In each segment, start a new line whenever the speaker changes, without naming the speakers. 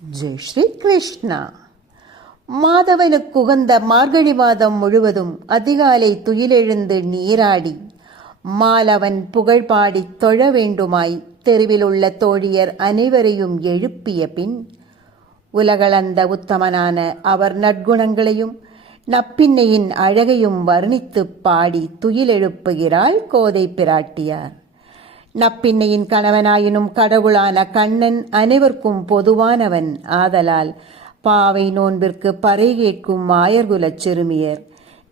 ஜெய் ஸ்ரீ கிருஷ்ணா மாதவனுக்கு உகந்த மார்கழி மாதம் முழுவதும் அதிகாலை துயிலெழுந்து நீராடி மாலவன் புகழ் பாடித் தொழ வேண்டுமாய் தெருவில் உள்ள தோழியர் அனைவரையும் எழுப்பிய பின் உலகளந்த உத்தமனான அவர் நற்குணங்களையும் நப்பின்னையின் அழகையும் வர்ணித்து பாடி துயிலெழுப்புகிறாள் கோதை பிராட்டியார். நப்பின்னையின் கணவனாயினும் கடவுளான கண்ணன் அனைவருக்கும் பொதுவானவன். ஆதலால் பாவை நோன்பிற்கு பறை கேட்கும் மாயர்குலச் சிறுமியர்.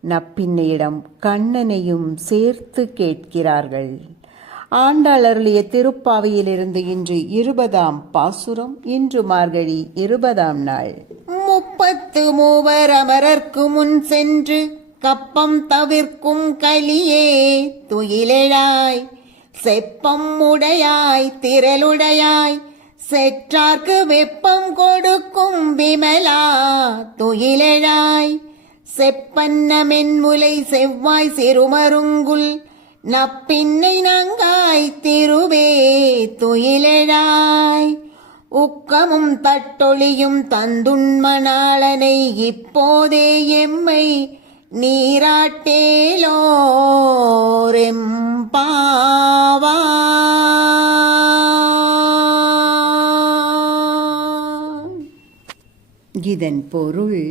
நப்பின்னையிடம் கண்ணனையும் சேர்த்து கேட்கிறார்கள். ஆண்டாள் திருப்பாவையிலிருந்து இன்று இருபதாம் பாசுரம் இன்று மார்கழி இருபதாம் நாள். முப்பத்து மூவர் அமரர்க்கு முன் சென்று கப்பம் தவிர்க்கும் கலியே துயிலெழாய். செப்பம் உடையாய் திரளுடையாய் செற்றார்க்கு வெப்பம் கொடுக்கும் விமலா துயிலழாய். செப்பன்ன மென்முலை செவ்வாய் சிறுமருங்குல் நப்பின்னை நங்காய் திருவே துயிலழாய். உக்கமும் தட்டொளியும் தந்துண்மணாளனை இப்போதே எம்மை நீராட்டேலோரெம்பாவா இதன் பொருள்.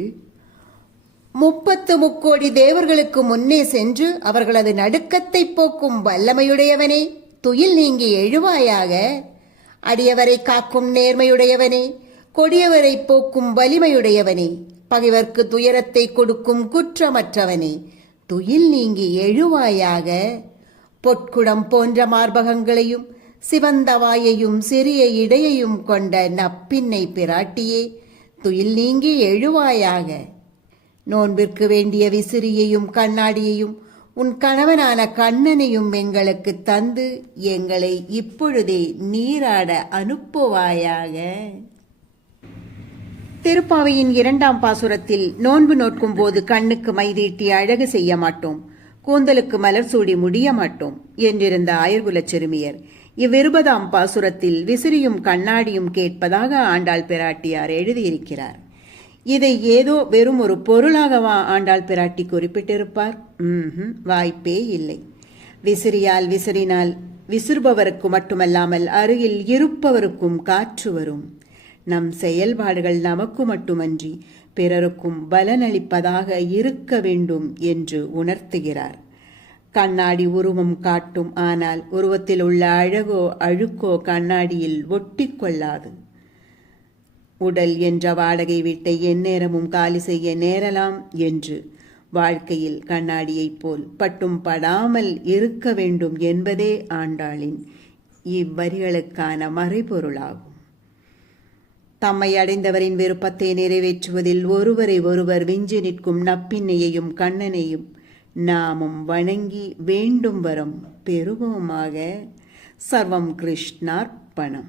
முப்பத்து முக்கோடி தேவர்களுக்கு முன்னே சென்று அவர்களது நடுக்கத்தை போக்கும் வல்லமையுடையவனே துயில் நீங்கி எழுவாயாக. அடியவரை காக்கும் நேர்மையுடையவனே கொடியவரை போக்கும் வலிமையுடையவனே பகைவர்க்கு துயரத்தை கொடுக்கும் குற்றமற்றவனே துயில் நீங்கி எழுவாயாக. பொற்குடம் போன்ற மார்பகங்களையும் சிவந்த வாயையும் சிறிய இடையையும் கொண்ட நப்பின்னை பிராட்டியே துயில் நீங்கி எழுவாயாக. நோன்பிற்கு வேண்டிய விசிறியையும் கண்ணாடியையும் உன் கணவனான கண்ணனையும் எங்களுக்கு தந்து எங்களை இப்பொழுதே நீராட அனுப்புவாயாக. திருப்பாவையின் இரண்டாம் பாசுரத்தில் நோன்பு நோட்கும் போது கண்ணுக்கு மைதீட்டி அழகு செய்ய மாட்டோம். கூந்தலுக்கு மலர் சூடி முடிய மாட்டோம் என்றிருந்த ஆயர்குலச் சிறுமியர் இவ்விருபதாம் பாசுரத்தில் விசிறியும் கண்ணாடியும் கேட்பதாக ஆண்டாள் பிராட்டியார் எழுதியிருக்கிறார். இதை ஏதோ வெறும் ஒரு பொருளாகவா ஆண்டாள் பிராட்டி குறிப்பிட்டிருப்பார்? ம் வாய்ப்பே இல்லை. விசிறியால் விசிறினால் விசிறுபவருக்கு மட்டுமல்லாமல் அருகில் இருப்பவருக்கும் காற்று வரும். நம் செயல்பாடுகள் நமக்கு மட்டுமன்றி பிறருக்கும் பலனளிப்பதாக இருக்க வேண்டும் என்று உணர்த்துகிறார். கண்ணாடி உருவம் காட்டும். ஆனால் உருவத்தில் உள்ள அழகோ அழுக்கோ கண்ணாடியில் ஒட்டி கொள்ளாது உடல் என்ற வாடகை வீட்டை எந்நேரமும் காலி செய்ய நேரலாம் என்று வாழ்க்கையில் கண்ணாடியைப் போல் பட்டும் படாமல் இருக்க வேண்டும் என்பதே ஆண்டாளின் இவ்வரிகளுக்கான மறைபொருளாகும். தம்மை அடைந்தவரின் விருப்பத்தை நிறைவேற்றுவதில் ஒருவரை ஒருவர் விஞ்சி நிற்கும் நப்பின்னையையும் கண்ணனையும் நாமும் வணங்கி வேண்டும் வரம் பெறுவோமாக. சர்வம் கிருஷ்ணார்ப்பணம்.